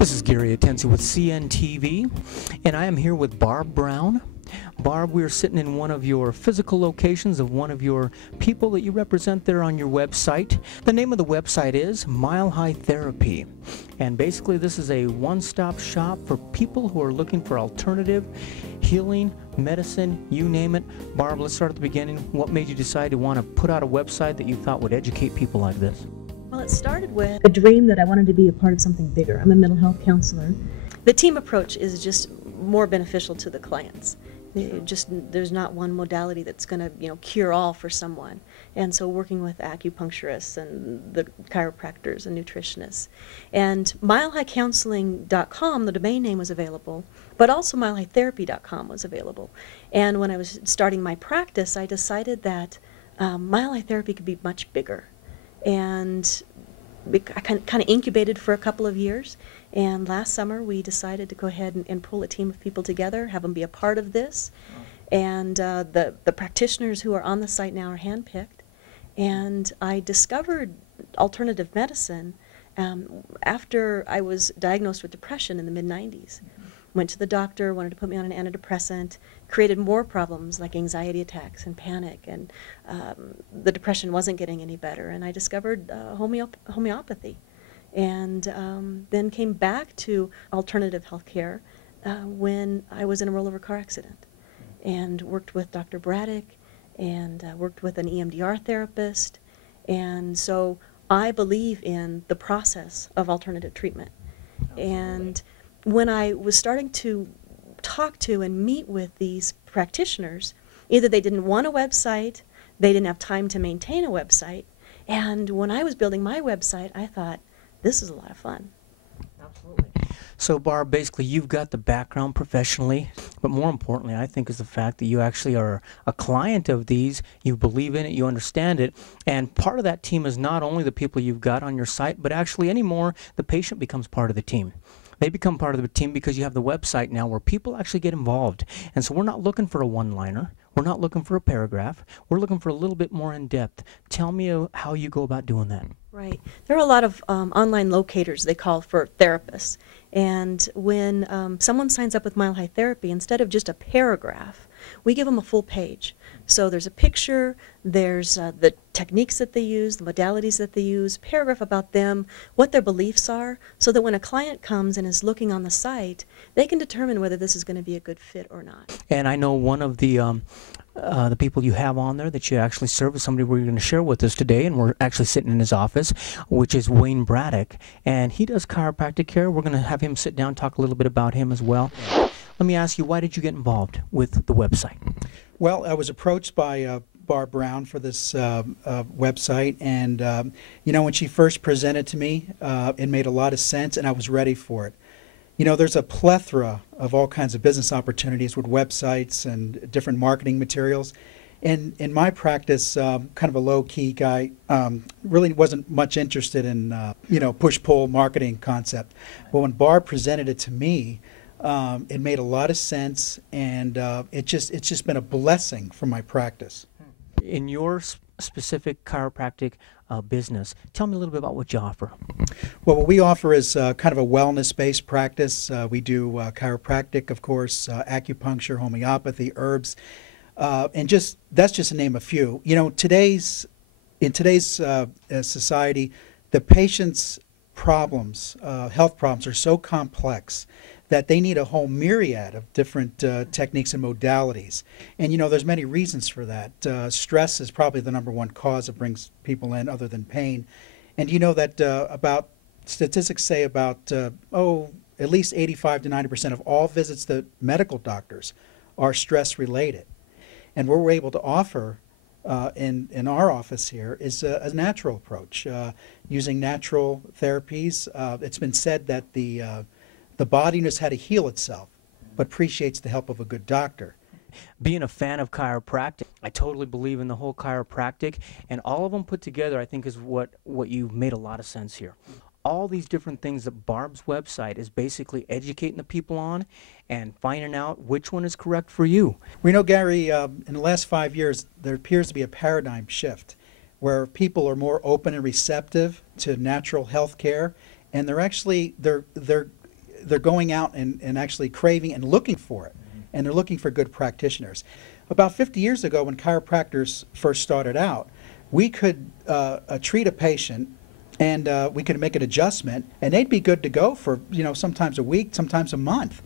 This is Gary Atensi with CNTV, and I am here with Barb Brown. Barb, we're sitting in one of your physical locations of one of your people that you represent there on your website. The name of the website is Mile High Therapy, and basically this is a one-stop shop for people who are looking for alternative healing, medicine, you name it. Barb, let's start at the beginning. What made you decide to want to put out a website that you thought would educate people like this? Well, it started with a dream that I wanted to be a part of something bigger. I'm a mental health counselor. The team approach is just more beneficial to the clients. There's not one modality that's going to, cure all for someone. And so working with acupuncturists and the chiropractors and nutritionists. And milehighcounseling.com, the domain name was available, but also milehightherapy.com was available. And when I was starting my practice, I decided that Mile High Therapy could be much bigger. And I kind of incubated for a couple of years, and last summer we decided to go ahead and pull a team of people together, have them be a part of this. And the practitioners who are on the site now are handpicked. And I discovered alternative medicine after I was diagnosed with depression in the mid-90s. Went to the doctor, wanted to put me on an antidepressant, created more problems like anxiety attacks and panic, and the depression wasn't getting any better. And I discovered homeopathy, and then came back to alternative healthcare when I was in a rollover car accident, and worked with Dr. Braddock, and worked with an EMDR therapist. And so I believe in the process of alternative treatment. Absolutely. And when I was starting to talk to and meet with these practitioners, either they didn't want a website, they didn't have time to maintain a website, and when I was building my website, I thought, this is a lot of fun. Absolutely. So Barb, basically you've got the background professionally, but more importantly I think is the fact that you actually are a client of these, you believe in it, you understand it, and part of that team is not only the people you've got on your site, but actually anymore the patient becomes part of the team. They become part of the team because you have the website now where people actually get involved. And so we're not looking for a one-liner. We're not looking for a paragraph. We're looking for a little bit more in depth. Tell me how you go about doing that. Right. There are a lot of online locators, they call, for therapists. And when someone signs up with Mile High Therapy, instead of just a paragraph, we give them a full page. So there's a picture, there's the techniques that they use, the modalities that they use, paragraph about them, what their beliefs are, so that when a client comes and is looking on the site, they can determine whether this is going to be a good fit or not. And I know one of the people you have on there that you actually serve is somebody we're going to share with us today, and we're actually sitting in his office, which is Wayne Braddock, and he does chiropractic care. We're going to have him sit down, talk a little bit about him as well. Let me ask you, why did you get involved with the website? Well, I was approached by Barb Brown for this website, and when she first presented to me, it made a lot of sense, and I was ready for it. There's a plethora of all kinds of business opportunities with websites and different marketing materials. And in my practice, kind of a low-key guy, really wasn't much interested in, push-pull marketing concept. But when Barb presented it to me, it made a lot of sense, and it's just been a blessing for my practice. In your specific chiropractic business, tell me a little bit about what you offer. Well, what we offer is kind of a wellness-based practice. We do chiropractic, of course, acupuncture, homeopathy, herbs, and that's just to name a few. In today's society, the patient's problems, health problems, are so complex that they need a whole myriad of different techniques and modalities. And there's many reasons for that. Stress is probably the number one cause that brings people in, other than pain. And that statistics say about at least 85 to 90% of all visits to medical doctors are stress related. And what we're able to offer in our office here is a natural approach, using natural therapies. It's been said that the body knows how to heal itself, but appreciates the help of a good doctor. Being a fan of chiropractic, I totally believe in the whole chiropractic, and all of them put together I think is what you made a lot of sense here. All these different things that Barb's website is basically educating the people on and finding out which one is correct for you. We know, Gary, in the last 5 years, there appears to be a paradigm shift where people are more open and receptive to natural health care, and they're they're going out and actually craving and looking for it, and they're looking for good practitioners. About 50 years ago, when chiropractors first started out, we could treat a patient, and we could make an adjustment, and they'd be good to go for, sometimes a week, sometimes a month.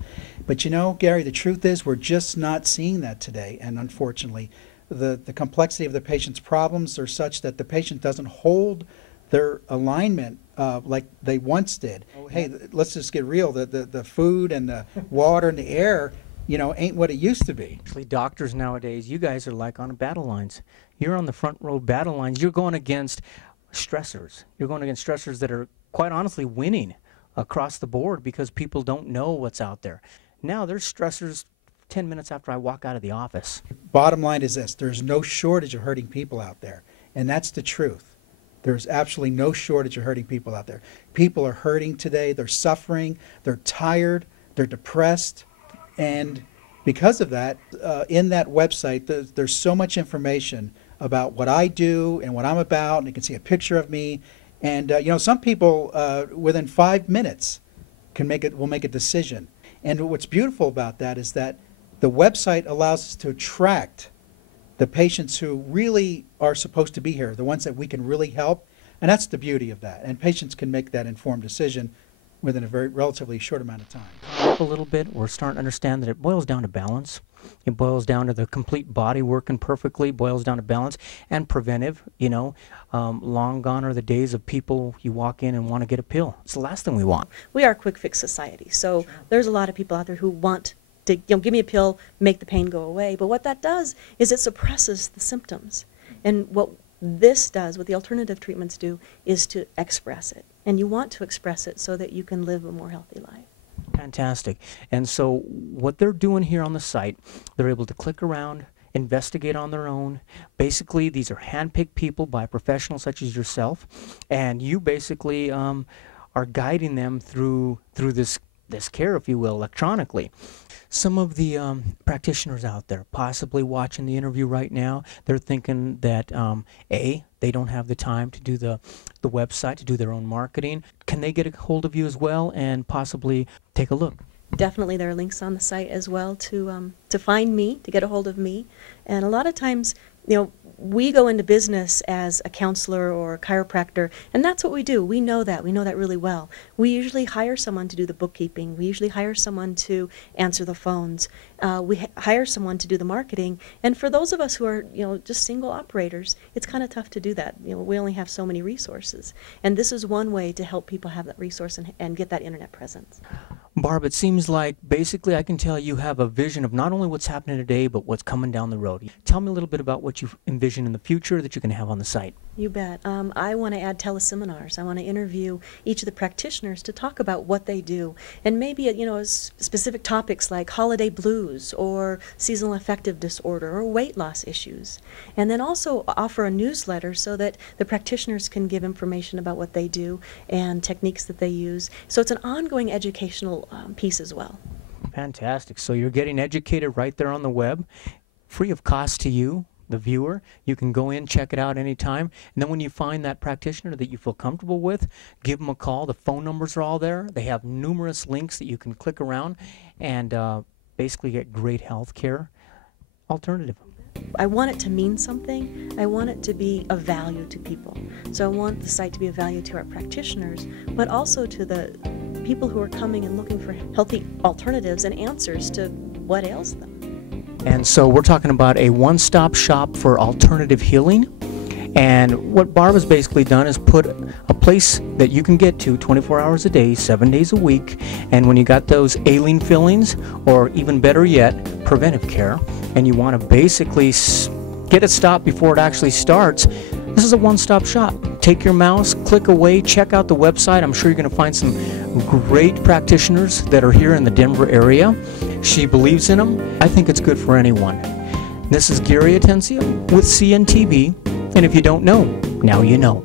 But Gary, the truth is we're just not seeing that today, and unfortunately, the complexity of the patient's problems are such that the patient doesn't hold their alignment like they once did. Hey, let's just get real. The food and the water and the air, ain't what it used to be. Actually, doctors nowadays, you guys are like on battle lines. You're on the front row battle lines. You're going against stressors. You're going against stressors that are quite honestly winning across the board because people don't know what's out there. Now there's stressors 10 minutes after I walk out of the office. Bottom line is this: there's no shortage of hurting people out there, and that's the truth. There's absolutely no shortage of hurting people out there. People are hurting today. They're suffering. They're tired. They're depressed. And because of that, in that website, there's so much information about what I do and what I'm about, and you can see a picture of me. And some people within 5 minutes will make a decision. And what's beautiful about that is that the website allows us to attract the patients who really are supposed to be here, the ones that we can really help. And that's the beauty of that. And patients can make that informed decision within a very relatively short amount of time. Up a little bit, we're starting to understand that it boils down to balance. It boils down to the complete body working perfectly, boils down to balance and preventive. Long gone are the days of people you walk in and want to get a pill. It's the last thing we want. We are a quick fix society, so there's a lot of people out there who want to give me a pill, make the pain go away. But what that does is it suppresses the symptoms. And what this does, what the alternative treatments do, is to express it. And you want to express it so that you can live a more healthy life. Fantastic. And so what they're doing here on the site, they're able to click around, investigate on their own. Basically, these are hand-picked people by professionals such as yourself, and you basically are guiding them through this care, if you will, electronically. Some of the practitioners out there possibly watching the interview right now, they're thinking that they don't have the time to do the website, to do their own marketing. Can they get a hold of you as well and possibly take a look? Definitely, there are links on the site as well to find me, to get a hold of me. And a lot of times, we go into business as a counselor or a chiropractor, and that's what we do. We know that really well. We usually hire someone to do the bookkeeping. We usually hire someone to answer the phones. We hire someone to do the marketing. And for those of us who are, just single operators, it's kind of tough to do that. We only have so many resources. And this is one way to help people have that resource and get that internet presence. Barb, it seems like basically I can tell you have a vision of not only what's happening today, but what's coming down the road. Tell me a little bit about what you envision in the future that you can have on the site. You bet. I want to add teleseminars. I want to interview each of the practitioners to talk about what they do, and maybe specific topics like holiday blues or seasonal affective disorder or weight loss issues, and then also offer a newsletter so that the practitioners can give information about what they do and techniques that they use. So it's an ongoing educational piece as well. Fantastic. So you're getting educated right there on the web, free of cost to you, the viewer. You can go in, check it out anytime, and then when you find that practitioner that you feel comfortable with, give them a call. The phone numbers are all there. They have numerous links that you can click around and basically get great health care alternative. I want it to mean something. I want it to be of value to people. So I want the site to be of value to our practitioners, but also to the people who are coming and looking for healthy alternatives and answers to what ails them. And so we're talking about a one-stop shop for alternative healing. And what Barb has basically done is put a place that you can get to 24 hours a day, 7 days a week. And when you got those ailing feelings, or even better yet, preventive care, and you want to basically get it stopped before it actually starts, this is a one-stop shop. Take your mouse, click away, check out the website. I'm sure you're going to find some great practitioners that are here in the Denver area. She believes in them. I think it's good for anyone. This is Gary Atencio with CNTV, and if you don't know, now you know.